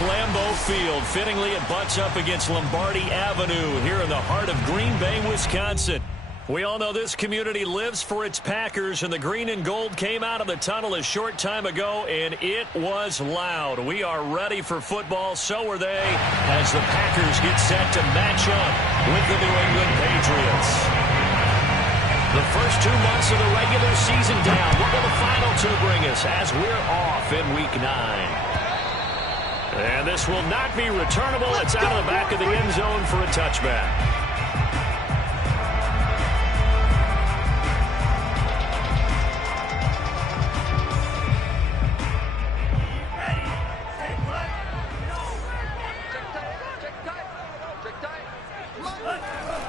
Lambeau Field. Fittingly, it butts up against Lombardi Avenue here in the heart of Green Bay, Wisconsin. We all know this community lives for its Packers, and the green and gold came out of the tunnel a short time ago, and it was loud. We are ready for football. So are they, as the Packers get set to match up with the New England Patriots. The first 2 months of the regular season down. What will the final 2 bring us as we're off in Week 9? And this will not be returnable. It's out of the back of the end zone for a touchback.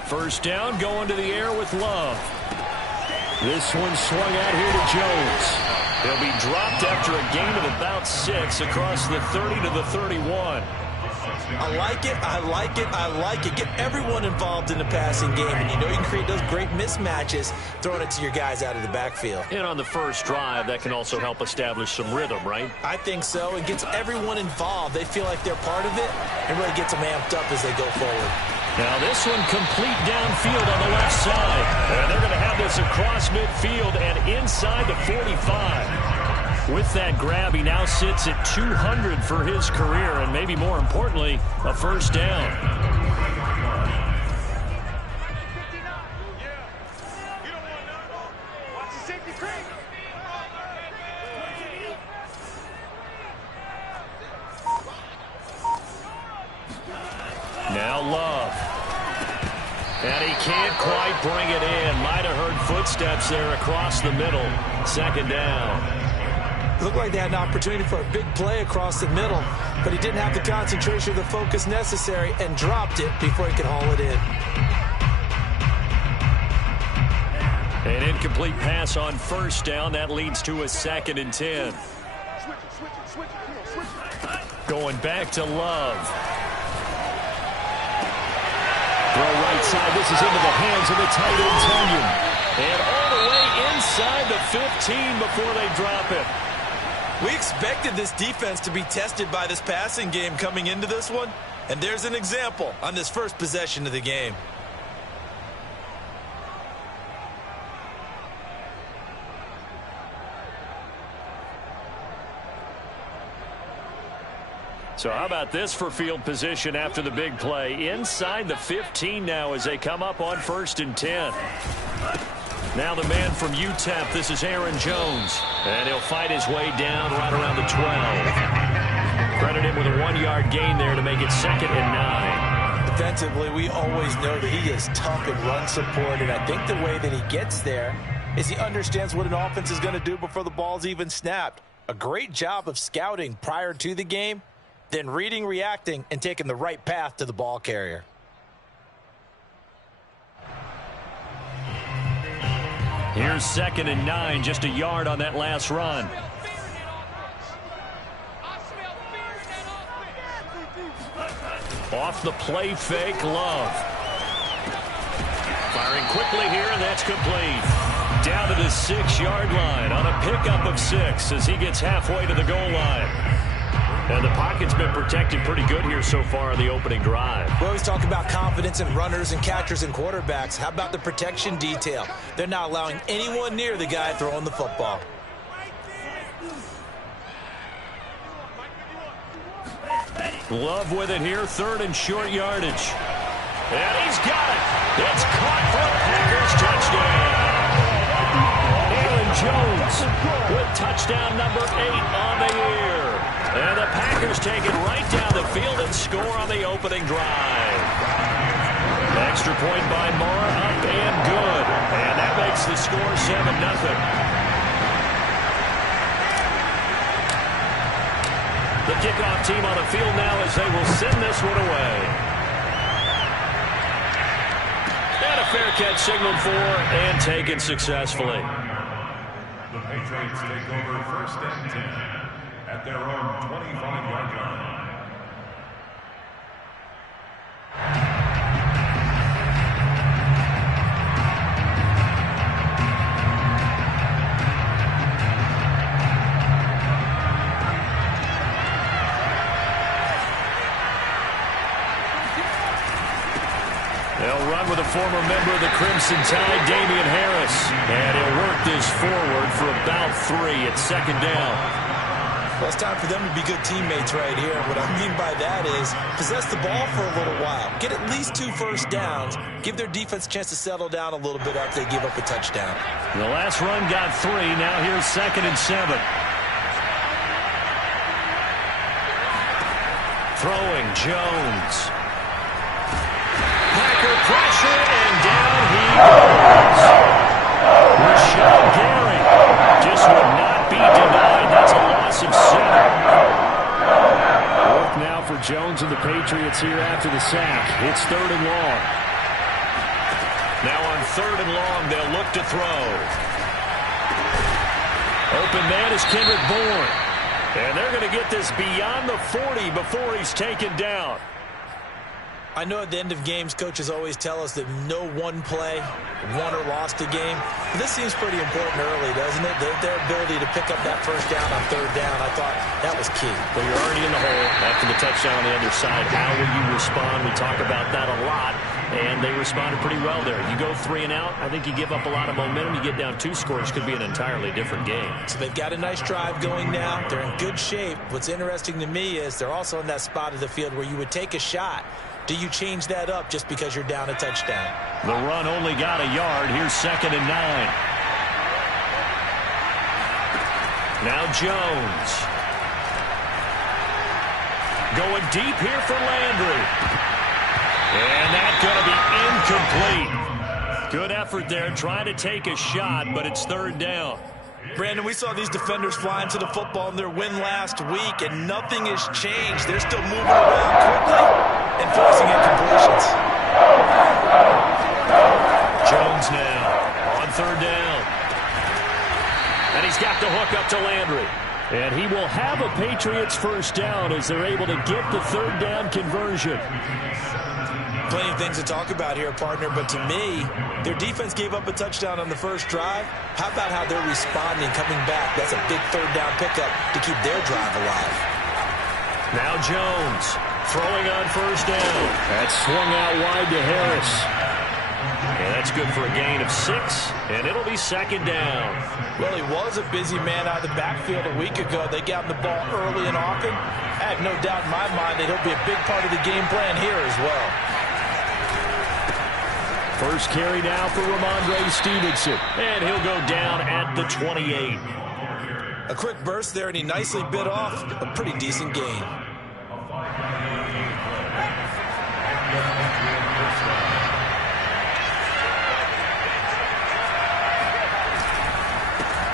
First down, going to the air with Love. This one swung out here to Jones. He'll be dropped after a gain of about 6 across the 30 to the 31. I like it, I like it, I like it. Get everyone involved in the passing game, and you know you can create those great mismatches throwing it to your guys out of the backfield. And on the first drive, that can also help establish some rhythm, right? I think so. It gets everyone involved. They feel like they're part of it, and really gets them amped up as they go forward. Now this one complete downfield on the left side. And they're going to have this across midfield and inside the 45. With that grab, he now sits at 200 for his career, and maybe more importantly, a first down. Now Love. And he can't quite bring it in. Might have heard footsteps there across the middle. Second down. Looked like they had an opportunity for a big play across the middle, but he didn't have the concentration or the focus necessary and dropped it before he could haul it in. An incomplete pass on first down. That leads to a 2nd and 10. Going back to Love. Throw right side. This is into the hands of the tight end, Tonyan. And all the way inside the 15 before they drop it. We expected this defense to be tested by this passing game coming into this one, and there's an example on this first possession of the game. So how about this for field position after the big play? Inside the 15 now as they come up on 1st and 10. Now the man from UTEP, this is Aaron Jones. And he'll fight his way down right around the 12. Credit him with a 1-yard gain there to make it 2nd and 9. Defensively, we always know that he is tough in run support, and I think the way that he gets there is he understands what an offense is going to do before the ball's even snapped. A great job of scouting prior to the game, then reading, reacting, and taking the right path to the ball carrier. Here's 2nd and 9, just a yard on that last run. Off the play fake, Love. Firing quickly here, and that's complete. Down to the 6-yard line on a pickup of 6 as he gets halfway to the goal line. And the pocket's been protected pretty good here so far on the opening drive. We always talk about confidence in runners and catchers and quarterbacks. How about the protection detail? They're not allowing anyone near the guy throwing the football. Love with it here, 3rd and short yardage. And he's got it. It's caught for a Packers touchdown. Aaron Jones with touchdown number 8 on the year. And the Packers take it right down the field and score on the opening drive. Extra point by Mara, up and good. And that makes the score 7-0. The kickoff team on the field now as they will send this one away. And a fair catch signaled for and taken successfully. The Patriots take over 1st and 10 at their own 25-yard line. They'll run with a former member of the Crimson Tide, Damian Harris. And he'll work this forward for about 3 at second down. Well, it's time for them to be good teammates right here. What I mean by that is possess the ball for a little while. Get at least 2 first downs. Give their defense a chance to settle down a little bit after they give up a touchdown. The last run got 3. Now here's 2nd and 7. Throwing Jones. Packer pressure, and down he goes. Rashawn Gary just would not be denied. That's a loss of 7. Work now for Jones and the Patriots here after the sack. It's 3rd and long. Now on 3rd and long, they'll look to throw. Open man is Kendrick Bourne. And they're going to get this beyond the 40 before he's taken down. I know at the end of games, coaches always tell us that no one play won or lost a game. But this seems pretty important early, doesn't it? Their ability to pick up that first down on 3rd down, I thought that was key. Well, you're already in the hole after the touchdown on the other side. How will you respond? We talk about that a lot, and they responded pretty well there. You go 3 and out, I think you give up a lot of momentum. You get down 2 scores, could be an entirely different game. So they've got a nice drive going now. They're in good shape. What's interesting to me is they're also in that spot of the field where you would take a shot. Do you change that up just because you're down a touchdown? The run only got a yard. Here's 2nd and 9. Now Jones. Going deep here for Landry. And that's going to be incomplete. Good effort there, trying to take a shot, but it's 3rd down. Brandon, we saw these defenders fly into the football in their win last week, and nothing has changed. They're still moving around quickly and forcing incompletions. Jones now on 3rd down. And he's got the hook up to Landry. And he will have a Patriots first down as they're able to get the 3rd down conversion. Plenty of things to talk about here, partner, but to me, their defense gave up a touchdown on the first drive. How about how they're responding, coming back? That's a big 3rd down pickup to keep their drive alive. Now Jones throwing on 1st down. That's swung out wide to Harris. And that's good for a gain of 6, and it'll be 2nd down. Well, he was a busy man out of the backfield a week ago. They got him the ball early and often. I have no doubt in my mind that he'll be a big part of the game plan here as well. First carry now for Ramondre Stevenson, and he'll go down at the 28. A quick burst there, and he nicely bit off a pretty decent gain.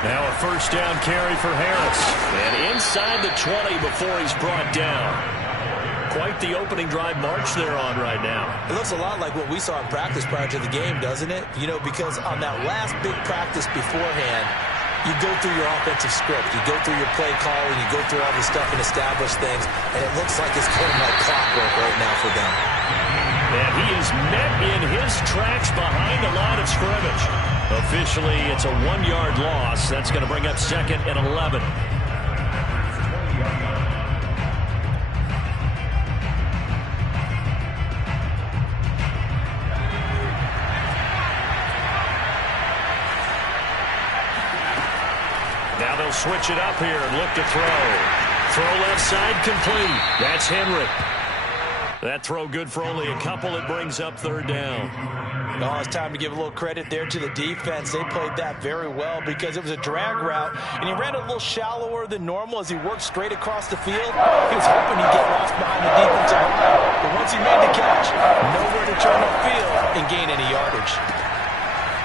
Now a first down carry for Harris, and inside the 20 before he's brought down. Quite the opening drive march they're on right now. It looks a lot like what we saw in practice prior to the game, doesn't it? You know, because on that last big practice beforehand, you go through your offensive script, you go through your play calling, you go through all the stuff and establish things, and it looks like it's going like clockwork right now for them. And he is met in his tracks behind the line of scrimmage. Officially, it's a 1-yard loss. That's going to bring up 2nd and 11. Now they'll switch it up here and look to throw. Throw left side complete. That's Henry. That throw good for only a couple. It brings up 3rd down. Oh, it's time to give a little credit there to the defense. They played that very well because it was a drag route, and he ran a little shallower than normal as he worked straight across the field. He was hoping he'd get lost behind the defensive line, but once he made the catch, nowhere to turn upfield and gain any yardage.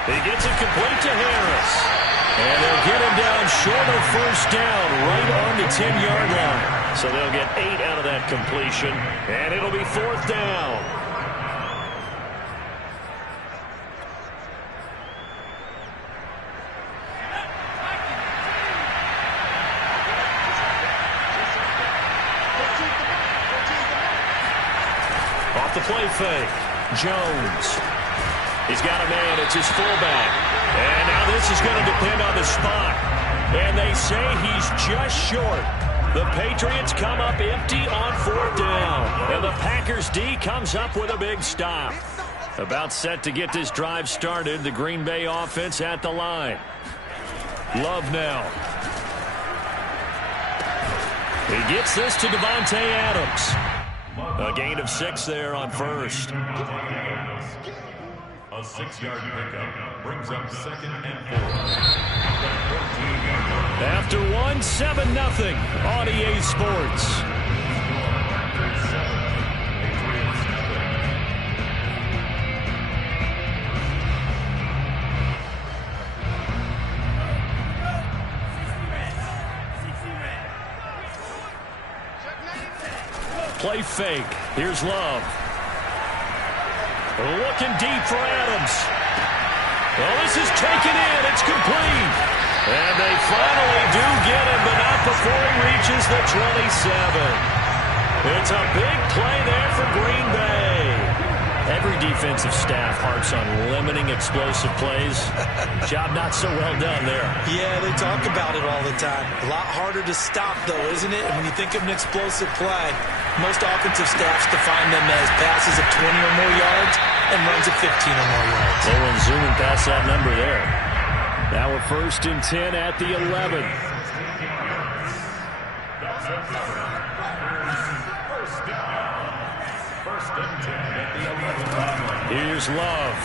He gets it complete to Harris. And they'll get him down short of first down right on the 10-yard line. So they'll get 8 out of that completion, and it'll be 4th down. Off the play fake, Jones. He's got a man. It's his fullback. And now this is going to depend on the spot. And they say he's just short. The Patriots come up empty on 4th down. And the Packers D comes up with a big stop. About set to get this drive started. The Green Bay offense at the line. Love now. He gets this to Devontae Adams. A gain of 6 there on first. A 6-yard pickup brings up 2nd and 4. After 7-0 on EA Sports. Play fake. Here's Love. Looking deep for Adams. Well, this is taken in. It's complete. And they finally do get him, but not before he reaches the 27. It's a big play there for Green Bay. Every defensive staff harps on limiting explosive plays. Job not so well done there. Yeah, they talk about it all the time. A lot harder to stop, though, isn't it? And when you think of an explosive play, most offensive staffs define them as passes of 20 or more yards and runs of 15 or more yards. They went zooming past that number there. Now a 1st and 10 at the 11. Here's Love.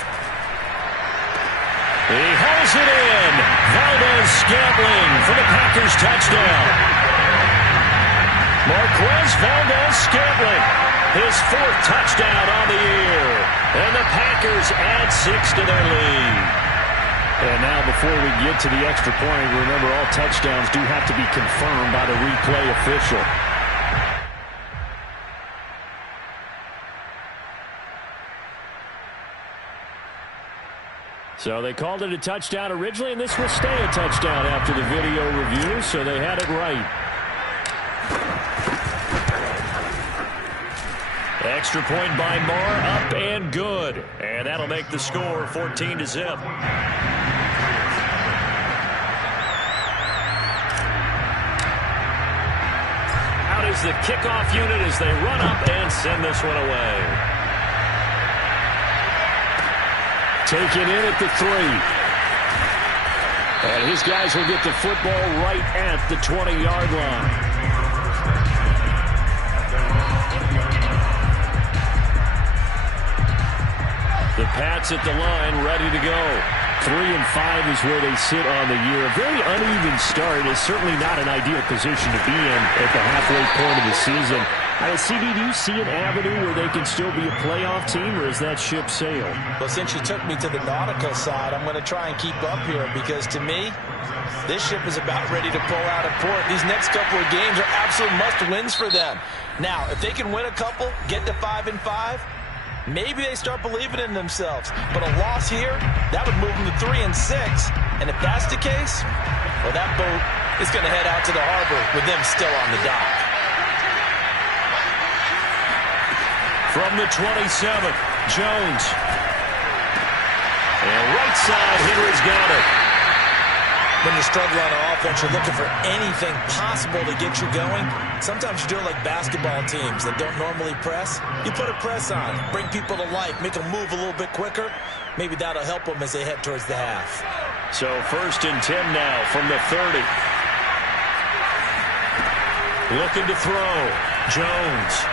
He hauls it in. Valdez-Scantling for the Packers touchdown. Marquez Valdez-Scantling, his 4th touchdown on the year. And the Packers add 6 to their lead. And now before we get to the extra point, remember all touchdowns do have to be confirmed by the replay official. So they called it a touchdown originally, and this will stay a touchdown after the video review, so they had it right. Extra point by Moore, up and good. And that'll make the score 14-0. Out is the kickoff unit as they run up and send this one away. Taken in at the 3. And his guys will get the football right at the 20-yard line. The Pats at the line, ready to go. 3-5 is where they sit on the year. A very uneven start is certainly not an ideal position to be in at the halfway point of the season. CD, do you see an avenue where they can still be a playoff team, or is that ship sailed? Well, since you took me to the nautical side, I'm going to try and keep up here because, to me, this ship is about ready to pull out of port. These next couple of games are absolute must-wins for them. Now, if they can win a couple, get to 5-5, maybe they start believing in themselves. But a loss here, that would move them to 3-6. And if that's the case, well, that boat is going to head out to the harbor with them still on the dock. From the 27, Jones. And right side, Henry's got it. When you struggle on offense, you're looking for anything possible to get you going. Sometimes you do it like basketball teams that don't normally press. You put a press on, bring people to life, make them move a little bit quicker. Maybe that'll help them as they head towards the half. So 1st and 10 now from the 30. Looking to throw. Jones.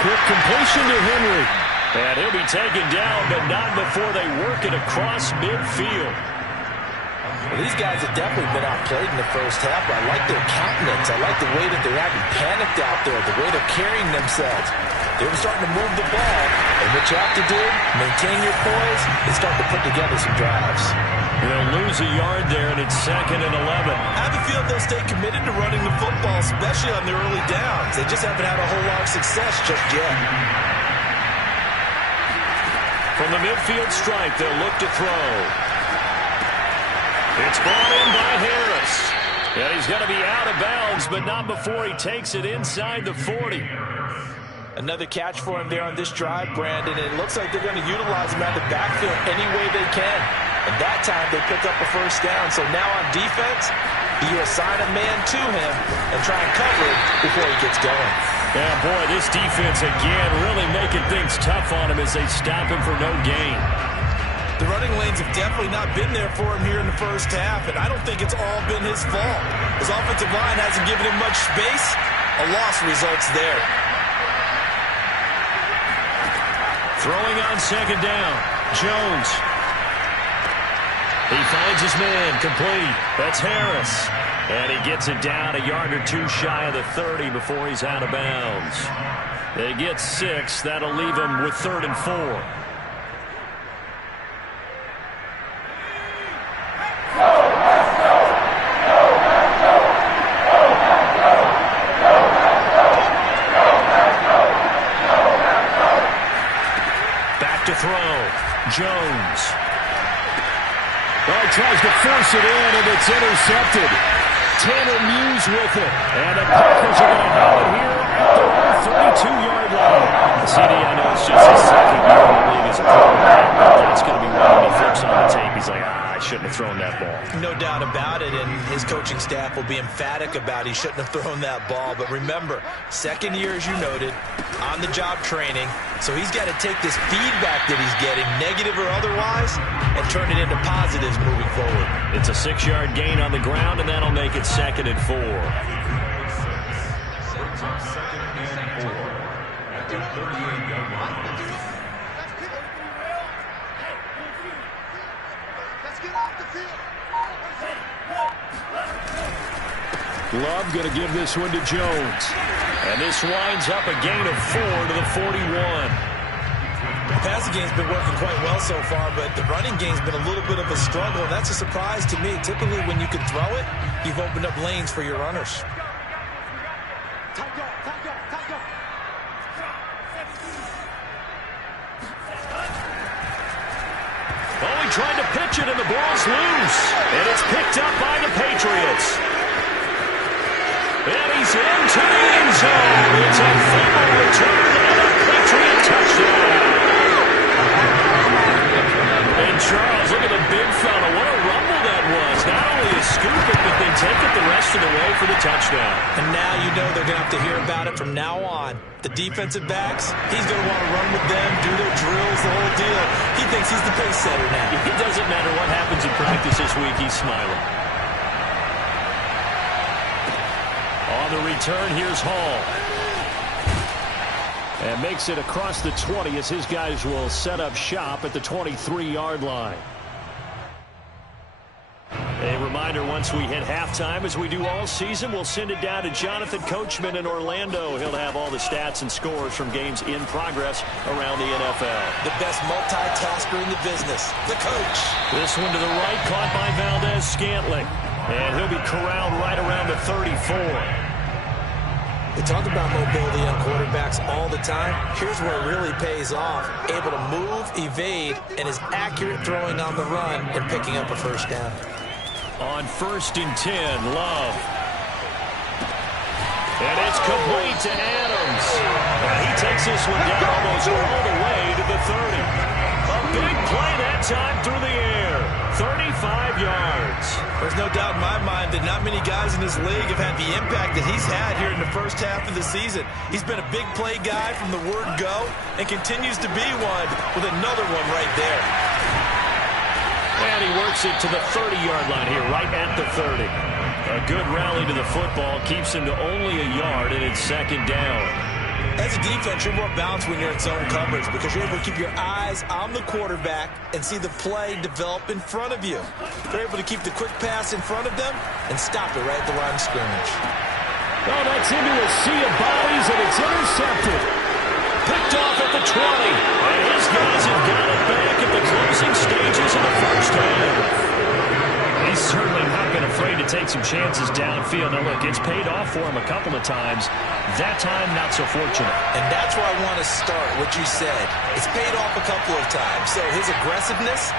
Quick completion to Henry. And he'll be taken down, but not before they work it across midfield. Well, these guys have definitely been outplayed in the first half. I like their countenance. I like the way that they're acting panicked out there, the way they're carrying themselves. They were starting to move the ball. And what you have to do, maintain your poise, and start to put together some drives. They'll lose a yard there, and it's 2nd and 11. I have a feeling they'll stay committed to running the football, especially on the early downs. They just haven't had a whole lot of success just yet. From the midfield stripe, they'll look to throw. It's brought in by Harris. And he's going to be out of bounds, but not before he takes it inside the 40. Another catch for him there on this drive, Brandon. And it looks like they're going to utilize him out of the backfield any way they can. And that time they pick up a 1st down. So now on defense, you assign a man to him and try and cover it before he gets going. Yeah, boy, this defense again really making things tough on him as they stop him for no gain. The running lanes have definitely not been there for him here in the first half, and I don't think it's all been his fault. His offensive line hasn't given him much space. A loss results there. Throwing on second down, Jones. He finds his man, complete. That's Harris. And he gets it down a yard or two shy of the 30 before he's out of bounds. They get 6. That'll leave him with 3rd and 4. Back to throw. Jones. Oh, he tries to force it in, and it's intercepted. Tanner Muse with it. And the Packers are going to have it here at their own 32-yard line. CD, I know it's just his second year in the league as a quarterback, but that's going to be one when he flips on the tape. He's like, I shouldn't have thrown that ball. No doubt about it, and his coaching staff will be emphatic about he shouldn't have thrown that ball. But remember, second year, as you noted, on-the-job training. So he's got to take this feedback that he's getting, negative or otherwise, and turn it into positives moving forward. It's a 6-yard gain on the ground, and that'll make it 2nd and 4. Love going to give this one to Jones. And this winds up a gain of 4 to the 41. The passing game's been working quite well so far, but the running game's been a little bit of a struggle, and that's a surprise to me. Typically, when you can throw it, you've opened up lanes for your runners. Oh, he tried to pitch it, and the ball's loose. And it's picked up by the Patriots. And he's into the end zone. It's a fumble return and a Patriot touchdown. And Charles, look at the big fella. What a rumble that was. Not only a scoop it, but they take it the rest of the way for the touchdown. And now you know they're going to have to hear about it from now on. The defensive backs, he's going to want to run with them, do their drills, the whole deal. He thinks he's the pace setter now. It doesn't matter what happens in practice this week. He's smiling. On the return, here's Hall. And makes it across the 20 as his guys will set up shop at the 23-yard line. A reminder, once we hit halftime, as we do all season, we'll send it down to Jonathan Coachman in Orlando. He'll have all the stats and scores from games in progress around the NFL. The best multitasker in the business, the coach. This one to the right, caught by Valdez-Scantling. And he'll be corralled right around the 34. We talk about mobility on quarterbacks all the time. Here's where it really pays off. Able to move, evade, and is accurate throwing on the run and picking up a first down. On 1st and 10, Love. And it's complete to Adams. And he takes this one down almost all the way to the 30. A big play that time through the air. 35 yards. There's no doubt in my mind that not many guys in this league have had the impact that he's had here in the first half of the season. He's been a big play guy from the word go and continues to be one with another one right there. And he works it to the 30-yard line here, right at the 30. A good rally to the football keeps him to only a yard, and it's 2nd down. As a defense, you're more balanced when you're in zone coverage because you're able to keep your eyes on the quarterback and see the play develop in front of you. They're able to keep the quick pass in front of them and stop it right at the line of scrimmage. Oh, that's into a sea of bodies, and it's intercepted. Picked off at the 20. And his guys have got it back at the closing stages of the first half. He's certainly not been afraid to take some chances downfield. Now, look, it's paid off for him a couple of times. That time, not so fortunate. And that's where I want to start, what you said. It's paid off a couple of times. So his aggressiveness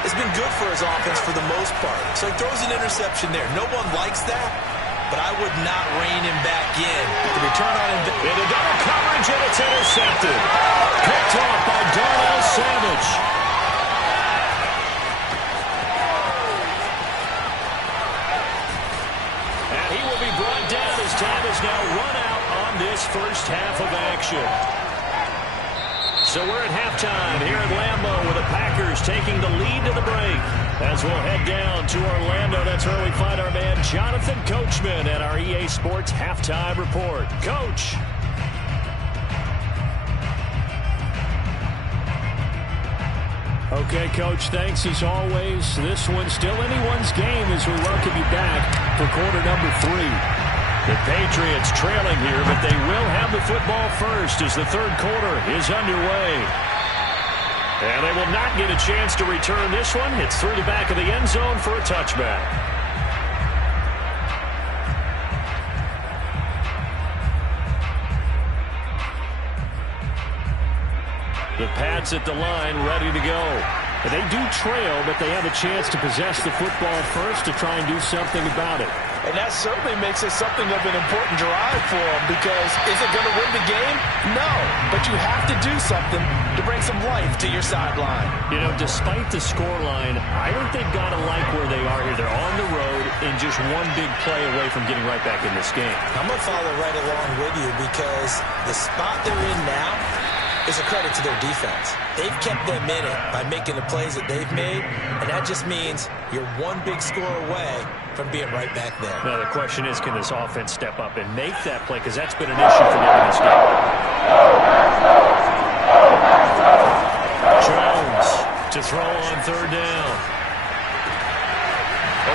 has been good for his offense for the most part. So he throws an interception there. No one likes that, but I would not rein him back in. The return on him. Into double coverage, and it's intercepted. Picked off by Darnell Savage. And he will be brought down as time is now run out on this first half of action. So we're at halftime here at Lambeau with the Packers taking the lead to the break. As we'll head down to Orlando, that's where we find our man Jonathan Coachman at our EA Sports Halftime Report. Coach. Okay, Coach, thanks as always. This one's still anyone's game as we welcome you back for quarter number 3. The Patriots trailing here, but they will have the football first as the third quarter is underway. And they will not get a chance to return this one. It's through the back of the end zone for a touchback. The Pats at the line, ready to go. They do trail, but they have a chance to possess the football first to try and do something about it. And that certainly makes it something of an important drive for them, because is it going to win the game? No, but you have to do something to bring some life to your sideline. You know, despite the scoreline, I think they've got to like where they are here. They're on the road and just one big play away from getting right back in this game. I'm going to follow right along with you, because the spot they're in now is a credit to their defense. They've kept them in it by making the plays that they've made, and that just means you're one big score away from being right back there. Now, the question is, can this offense step up and make that play? Because that's been an issue for them in this game. Jones to throw on third down.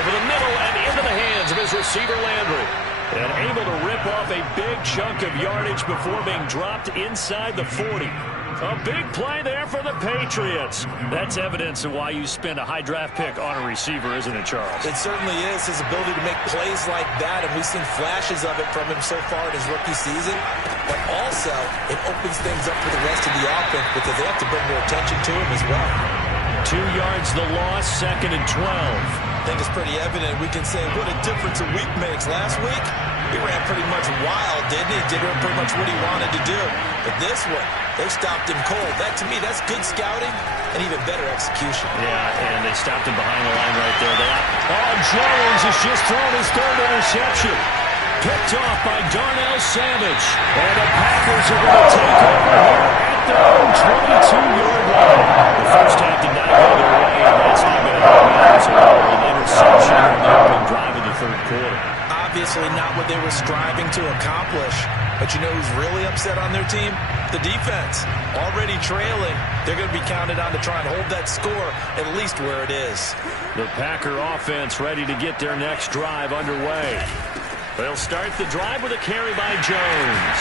Over the middle and into the hands of his receiver, Landry. And able to rip off a big chunk of yardage before being dropped inside the 40. A big play there for the Patriots. That's evidence of why you spend a high draft pick on a receiver, isn't it, Charles? It certainly is. His ability to make plays like that, and we've seen flashes of it from him so far in his rookie season. But also, it opens things up for the rest of the offense because they have to bring more attention to him as well. 2 yards the loss, 2nd and 12. I think it's pretty evident. We can say what a difference a week makes. Last week, he ran pretty much wild, didn't he? Did pretty much what he wanted to do. But this one, they stopped him cold. That, to me, that's good scouting and even better execution. Yeah, and they stopped him behind the line right there. Jones has just thrown his 3rd interception. Picked off by Darnell Savage. And the Packers are going to take over here at their own 22-yard line. The first half did not go their way, and that's not going to help matters at all. An interception on the opening drive of the third quarter. Obviously not what they were striving to accomplish. But you know who's really upset on their team? The defense. Already trailing. They're going to be counted on to try and hold that score at least where it is. The Packer offense ready to get their next drive underway. They'll start the drive with a carry by Jones.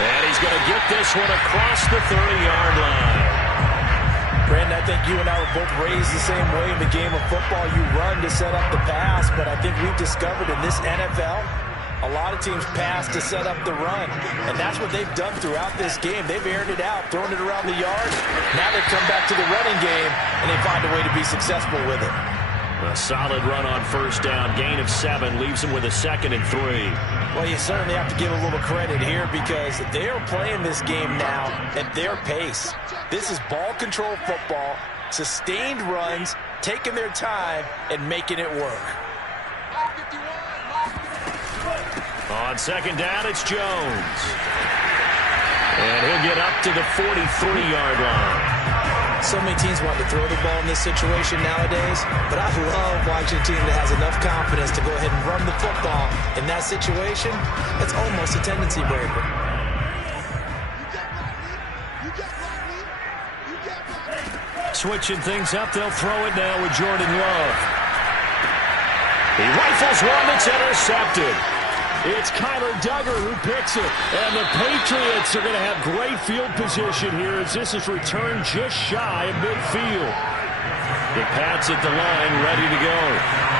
And he's going to get this one across the 30-yard line. Brandon, I think you and I were both raised the same way in the game of football. You run to set up the pass, but I think we've discovered in this NFL, a lot of teams pass to set up the run. And that's what they've done throughout this game. They've aired it out, thrown it around the yard. Now they come back to the running game, and they find a way to be successful with it. A solid run on first down. Gain of 7 leaves them with a 2nd and 3. Well, you certainly have to give a little credit here because they are playing this game now at their pace. This is ball control football, sustained runs, taking their time, and making it work. On 2nd down, it's Jones. And he'll get up to the 43-yard line. So many teams want to throw the ball in this situation nowadays, but I love watching a team that has enough confidence to go ahead and run the football. In that situation, it's almost a tendency breaker. Switching things up, they'll throw it now with Jordan Love. He rifles one that's intercepted. It's Kyler Duggar who picks it. And the Patriots are going to have great field position here as this is returned just shy of midfield. The Pats at the line ready to go.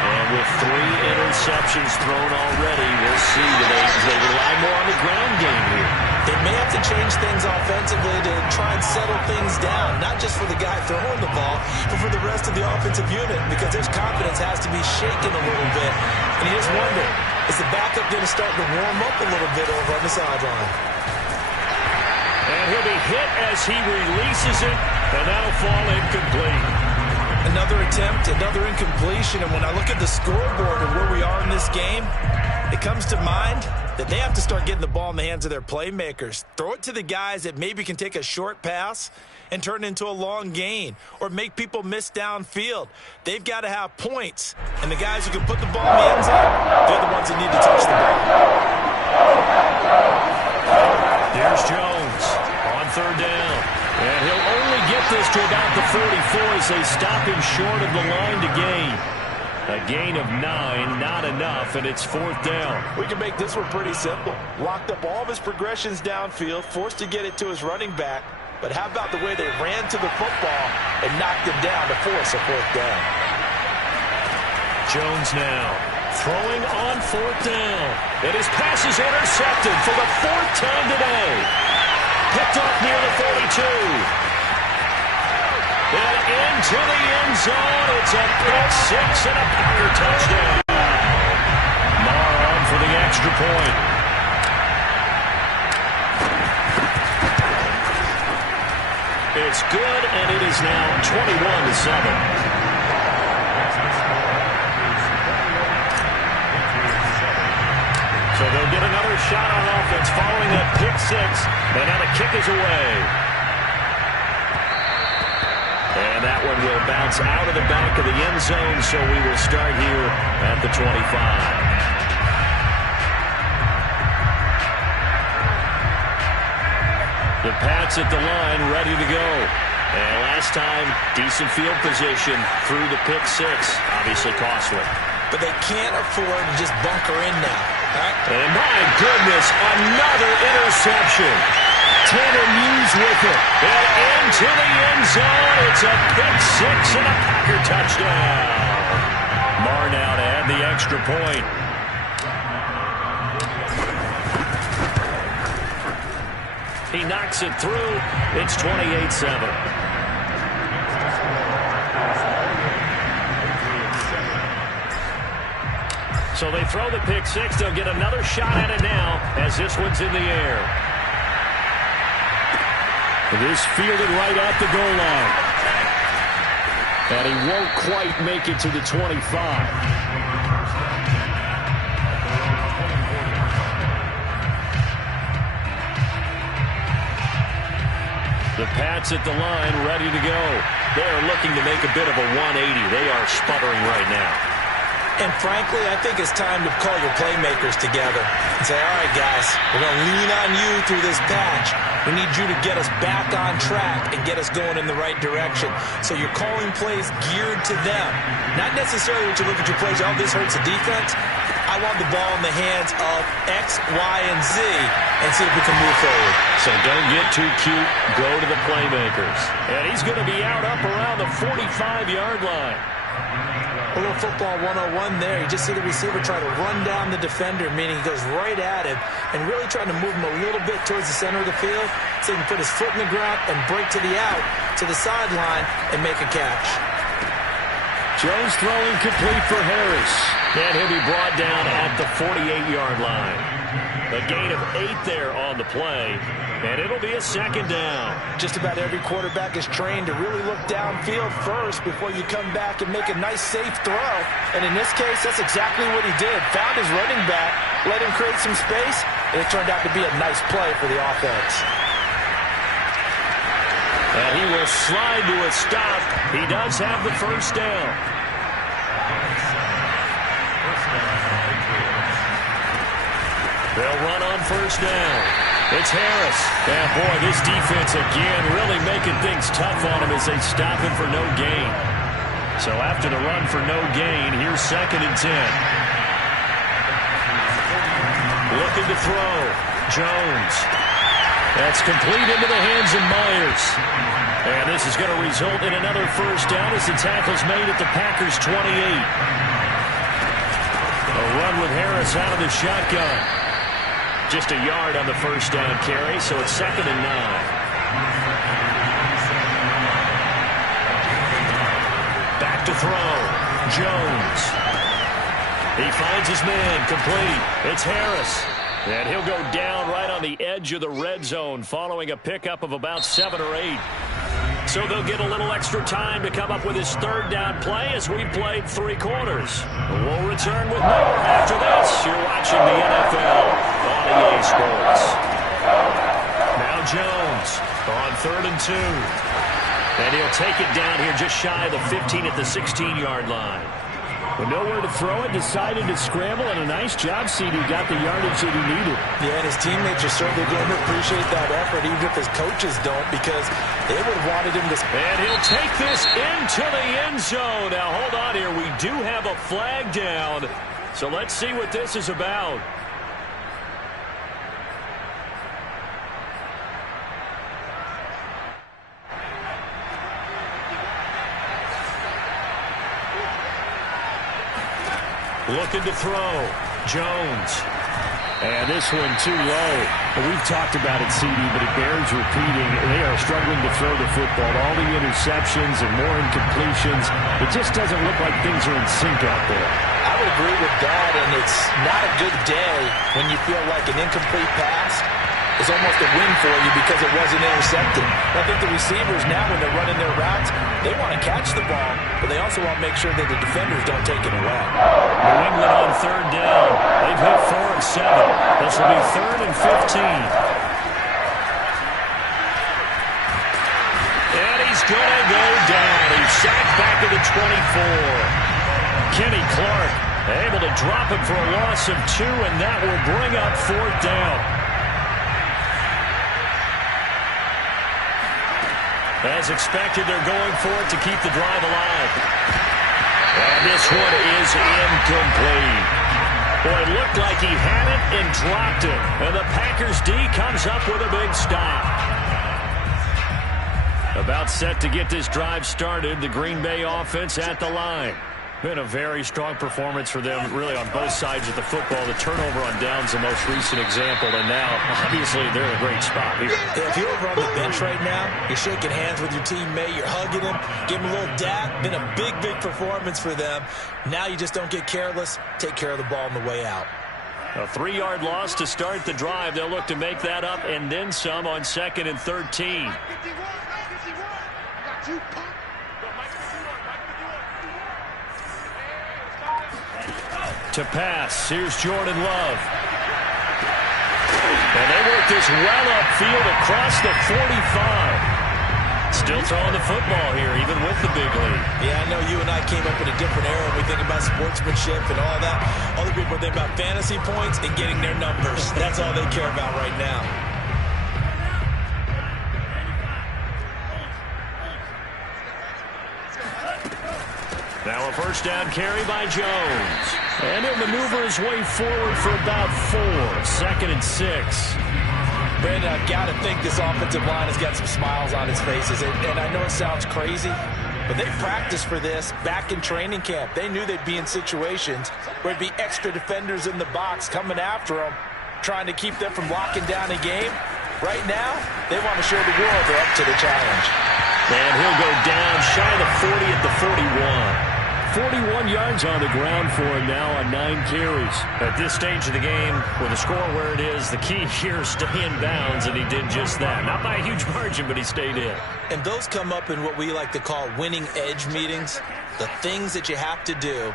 And with 3 interceptions thrown already, we'll see. Do they rely more on the ground game here? They may have to change things offensively to try and settle things down, not just for the guy throwing the ball, but for the rest of the offensive unit, because their confidence has to be shaken a little bit. And you just wonder, is the backup going to start to warm up a little bit over on the sideline? And he'll be hit as he releases it, and that'll fall incomplete. Another attempt, another incompletion, and when I look at the scoreboard and where we are in this game, It comes to mind that they have to start getting the ball in the hands of their playmakers. Throw it to the guys that maybe can take a short pass and turn it into a long gain or make people miss downfield. They've got to have points, and the guys who can put the ball in the end zone, they're the ones that need to touch the ball. There's Jones on third down. And he'll only get this to about the 44 as they stop him short of the line to gain. A gain of 9, not enough, and it's fourth down. We can make this one pretty simple. Locked up all of his progressions downfield, forced to get it to his running back. But how about the way they ran to the football and knocked him down to force a fourth down? Jones now throwing on fourth down. And his pass is intercepted for the fourth time today. Picked off near the 42. And into the end zone. It's a pick six and a Packer touchdown. Marr on for the extra point. It's good, and it is now 21-7. So they'll get another shot on offense following that pick six. And now the kick is away. And that one will bounce out of the back of the end zone, so we will start here at the 25. The Pats at the line, ready to go. And last time, decent field position through the pick six. Obviously costly. But they can't afford to just bunker in now. Right? And my goodness, another interception. Tanner Muse with it. And into the end zone. It's a pick six and a Packer touchdown. Marr now to add the extra point. He knocks it through. It's 28-7. So they throw the pick six. They'll get another shot at it now as this one's in the air. This fielded right at the goal line. And he won't quite make it to the 25. The Pats at the line, ready to go. They are looking to make a bit of a 180. They are sputtering right now. And frankly, I think it's time to call your playmakers together and say, all right, guys, we're going to lean on you through this patch. We need you to get us back on track and get us going in the right direction. So you're calling plays geared to them. Not necessarily when you look at your plays, oh, this hurts the defense. I want the ball in the hands of X, Y, and Z and see if we can move forward. So don't get too cute. Go to the playmakers. And he's going to be out up around the 45-yard line. A little football 101 there. You just see the receiver try to run down the defender, meaning he goes right at him and really trying to move him a little bit towards the center of the field so he can put his foot in the ground and break to the out, to the sideline, and make a catch. Jones throwing complete for Harris. And he'll be brought down at the 48-yard line. A gain of 8 there on the play. And it'll be a second down. Just about every quarterback is trained to really look downfield first before you come back and make a nice, safe throw. And in this case, that's exactly what he did. Found his running back, let him create some space, and it turned out to be a nice play for the offense. And he will slide to a stop. He does have the first down. They'll run on first down. It's Harris. And boy, this defense again really making things tough on him as they stop him for no gain. So after the run for no gain, here's 2nd and 10. Looking to throw. Jones. That's complete into the hands of Myers. And this is going to result in another first down as the tackle's made at the Packers' 28. A run with Harris out of the shotgun. Just a yard on the first down carry, so it's 2nd and 9. Back to throw. Jones. He finds his man, complete. It's Harris. And he'll go down right on the edge of the red zone following a pickup of about 7 or 8. So they'll get a little extra time to come up with his third down play as we played 3 quarters. We'll return with more after this. You're watching the NFL on EA Sports. Now Jones on 3rd and 2. And he'll take it down here just shy of the 15 at the 16-yard line. With nowhere to throw it, decided to scramble, and a nice job, CD. Got the yardage that he needed. Yeah, and his teammates are certainly going to appreciate that effort, even if his coaches don't, because they would have wanted him to. And he'll take this into the end zone. Now, hold on here. We do have a flag down, so let's see what this is about. Looking to throw. Jones. And this one too low. We've talked about it, CD, but it bears repeating. They are struggling to throw the football. All the interceptions and more incompletions. It just doesn't look like things are in sync out there. I would agree with that, and it's not a good day when you feel like an incomplete pass is almost a win for you because it wasn't intercepted. I think the receivers now, when they're running their routes, they want to catch the ball, but they also want to make sure that the defenders don't take it away. New England on 3rd down. They've hit 4 of 7. This will be 3rd and 15. And he's going to go down. He's sacked back at the 24. Kenny Clark able to drop him for a loss of 2, and that will bring up 4th down. As expected, they're going for it to keep the drive alive. And this one is incomplete. Boy, it looked like he had it and dropped it. And the Packers D comes up with a big stop. About set to get this drive started. The Green Bay offense at the line. Been a very strong performance for them, really, on both sides of the football. The turnover on downs, the most recent example, and now, obviously, they're in a great spot here. Yeah, if you're over on the bench right now, you're shaking hands with your teammate, you're hugging him, give him a little dap. Been a big, big performance for them. Now you just don't get careless. Take care of the ball on the way out. A 3-yard loss to start the drive. They'll look to make that up and then some on 2nd and 13. To pass, here's Jordan Love. And they work this well upfield across the 45. Still throwing the football here, even with the big lead. Yeah, I know you and I came up in a different era when we think about sportsmanship and all that. Other people think about fantasy points and getting their numbers. That's all they care about right now. Now a 1st down carry by Jones. And he'll maneuver his way forward for about 4. 2nd and 6. Brandon, I've got to think this offensive line has got some smiles on its faces. And I know it sounds crazy, but they practiced for this back in training camp. They knew they'd be in situations where there'd be extra defenders in the box coming after them, trying to keep them from locking down a game. Right now, they want to show the world they're up to the challenge. And he'll go down shy of the 40 at the 41. 41 yards on the ground for him now on 9 carries. At this stage of the game, with the score where it is, the key here is stay in bounds, and he did just that. Not by a huge margin, but he stayed in. And those come up in what we like to call winning edge meetings. The things that you have to do,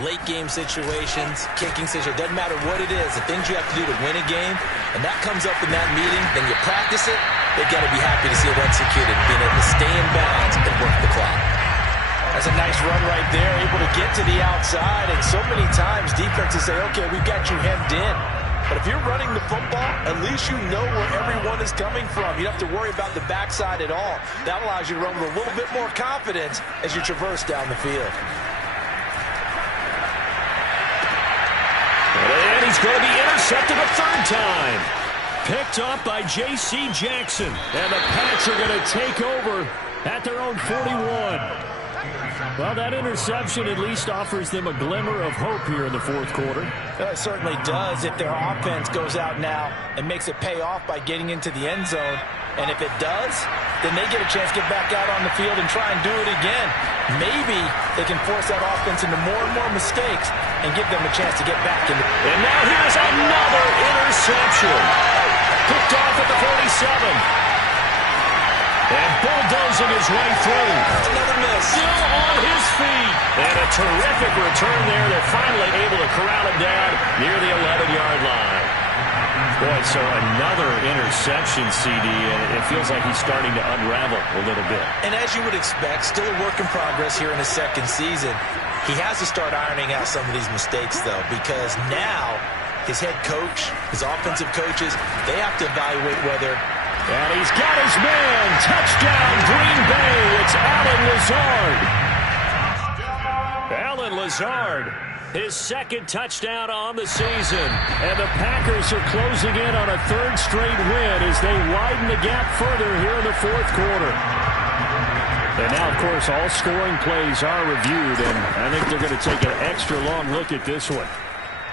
late game situations, kicking situations, doesn't matter what it is, the things you have to do to win a game, and that comes up in that meeting, then you practice it, they've got to be happy to see it executed, being able to stay in bounds and work the clock. That's a nice run right there, able to get to the outside, and so many times defenses say, okay, we've got you hemmed in. But if you're running the football, at least you know where everyone is coming from. You don't have to worry about the backside at all. That allows you to run with a little bit more confidence as you traverse down the field. And he's going to be intercepted a 3rd time. Picked off by J.C. Jackson. And the Pats are going to take over at their own 41. Well, that interception at least offers them a glimmer of hope here in the 4th quarter. It certainly does if their offense goes out now and makes it pay off by getting into the end zone. And if it does, then they get a chance to get back out on the field and try and do it again. Maybe they can force that offense into more and more mistakes and give them a chance to get back in. And now here's another interception. Picked off at the 47. And bulldozing his way through. Another miss. Still on his feet. And a terrific return there. They're finally able to corral him down near the 11-yard line. Boy, so another interception, CD, and it feels like he's starting to unravel a little bit. And as you would expect, still a work in progress here in his second season. He has to start ironing out some of these mistakes, though, because now his head coach, his offensive coaches, they have to evaluate whether... And he's got his man. Touchdown, Green Bay. It's Allen Lazard. Allen Lazard, his second touchdown on the season. And the Packers are closing in on a third straight win as they widen the gap further here in the fourth quarter. And now, of course, all scoring plays are reviewed, and I think they're going to take an extra long look at this one.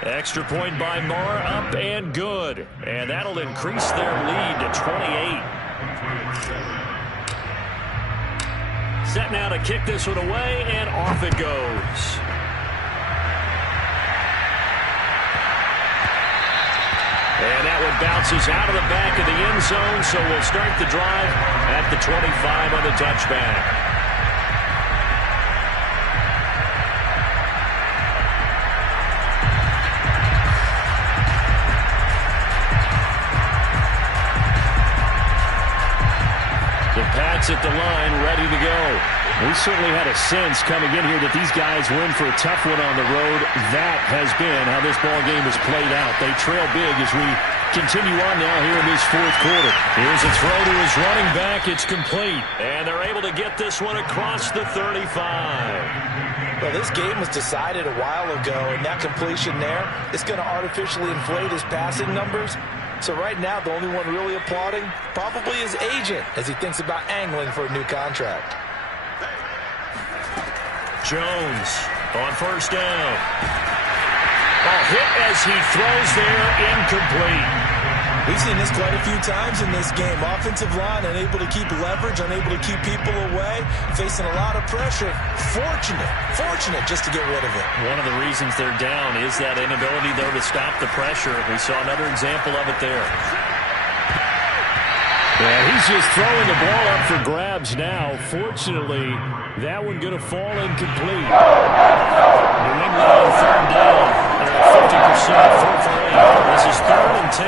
Extra point by Marr, up and good. And that'll increase their lead to 28. Set now to kick this one away, and off it goes. And that one bounces out of the back of the end zone, so we'll start the drive at the 25 on the touchback. The Pats at the line, ready to go. We certainly had a sense coming in here that these guys were in for a tough one on the road. That has been how this ball game has played out. They trail big as we continue on now here in this fourth quarter. Here's a throw to his running back. It's complete. And they're able to get this one across the 35. Well, this game was decided a while ago, and that completion there is going to artificially inflate his passing numbers. So right now, the only one really applauding probably his agent as he thinks about angling for a new contract. Jones on first down. Ball hit as he throws there, incomplete. We've seen this quite a few times in this game. Offensive line unable to keep leverage, unable to keep people away, facing a lot of pressure. Fortunate just to get rid of it. One of the reasons they're down is that inability, though, to stop the pressure. We saw another example of it there. Yeah, he's just throwing the ball up for grabs now. Fortunately, that one going to fall incomplete. New England on third down. They're at 50%, 4 for 8. This is 3rd and 10.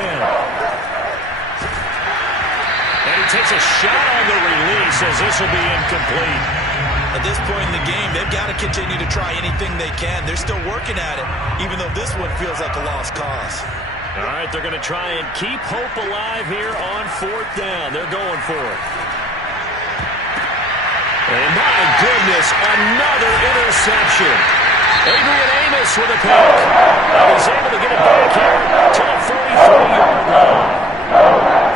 And he takes a shot on the release as this will be incomplete. At this point in the game, they've got to continue to try anything they can. They're still working at it, even though this one feels like a lost cause. All right, they're going to try and keep hope alive here on 4th down. They're going for it. And my goodness, another interception. Adrian Amos with a pick. And he's able to get it back here to the 43-yard line.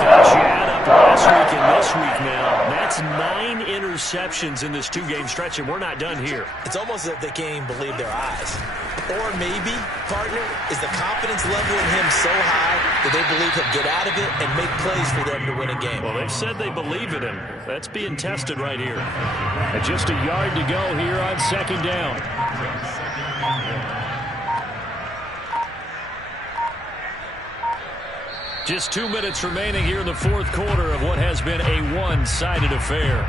Gosh, you add up last week and this week now. That's 9 interceptions in this 2-game stretch, and we're not done here. It's almost as if they can't even believe their eyes. Or maybe, partner, is the confidence level in him so high that they believe he'll get out of it and make plays for them to win a game. Well, they've said they believe in him. That's being tested right here. And just a yard to go here on 2nd down. Just 2 minutes remaining here in the fourth quarter of what has been a one-sided affair.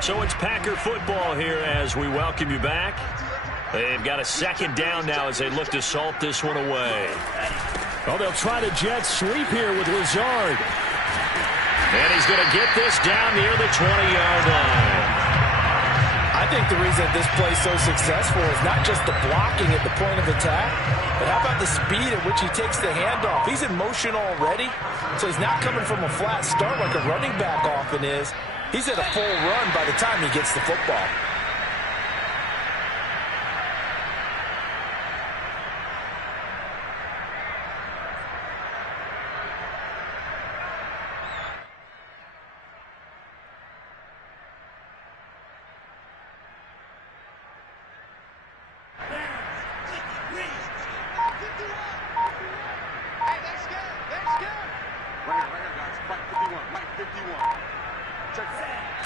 So it's Packer football here as we welcome you back. They've got a 2nd down now as they look to salt this one away. Oh, they'll try the jet sweep here with Lazard. And he's going to get this down near the 20-yard line. I think the reason this play is so successful is not just the blocking at the point of attack, but how about the speed at which he takes the handoff? He's in motion already, so he's not coming from a flat start like a running back often is. He's at a full run by the time he gets the football.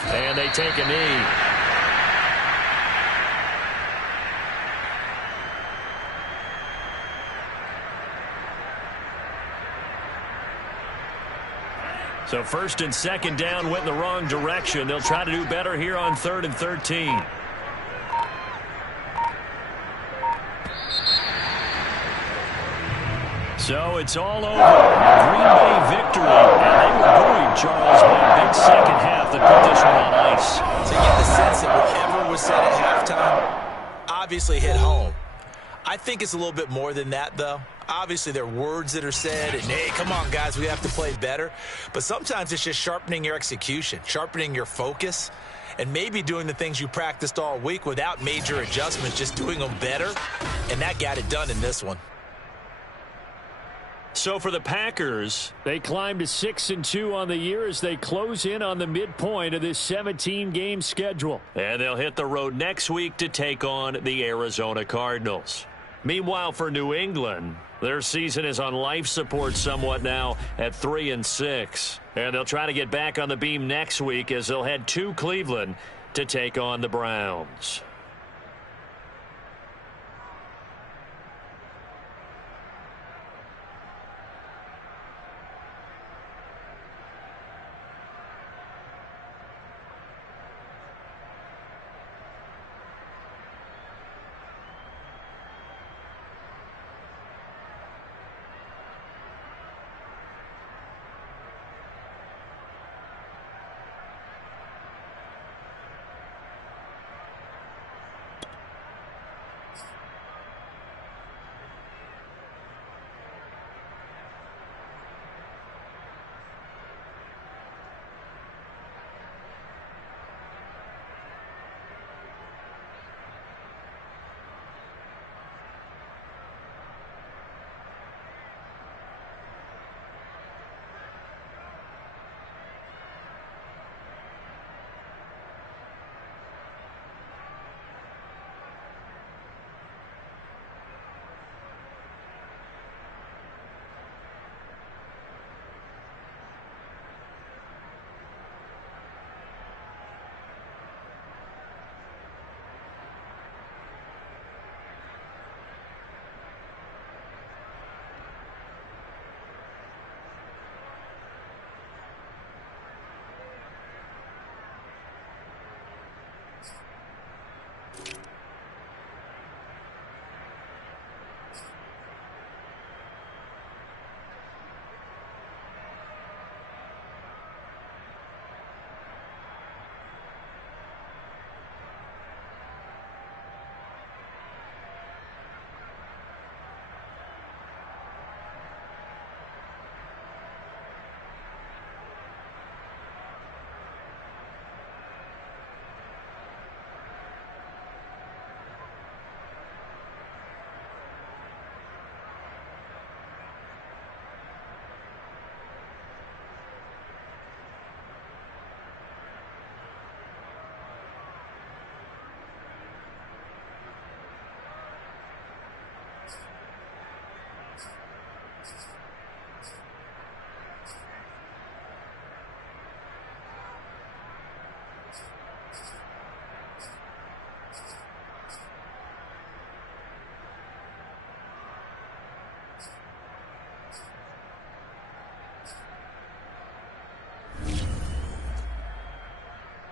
And they take a knee. So first and second down went in the wrong direction. They'll try to do better here on 3rd and 13. So it's all over. Green Bay victory. And they were buoyed, Charles, by a big second half that put this one on ice. So you get the sense that whatever was said at halftime obviously hit home. I think it's a little bit more than that, though. Obviously, there are words that are said, and, hey, come on, guys, we have to play better. But sometimes it's just sharpening your execution, sharpening your focus, and maybe doing the things you practiced all week without major adjustments, just doing them better. And that got it done in this one. So for the Packers, they climb to 6-2 on the year as they close in on the midpoint of this 17-game schedule. And they'll hit the road next week to take on the Arizona Cardinals. Meanwhile, for New England, their season is on life support somewhat now at 3-6. And they'll try to get back on the beam next week as they'll head to Cleveland to take on the Browns.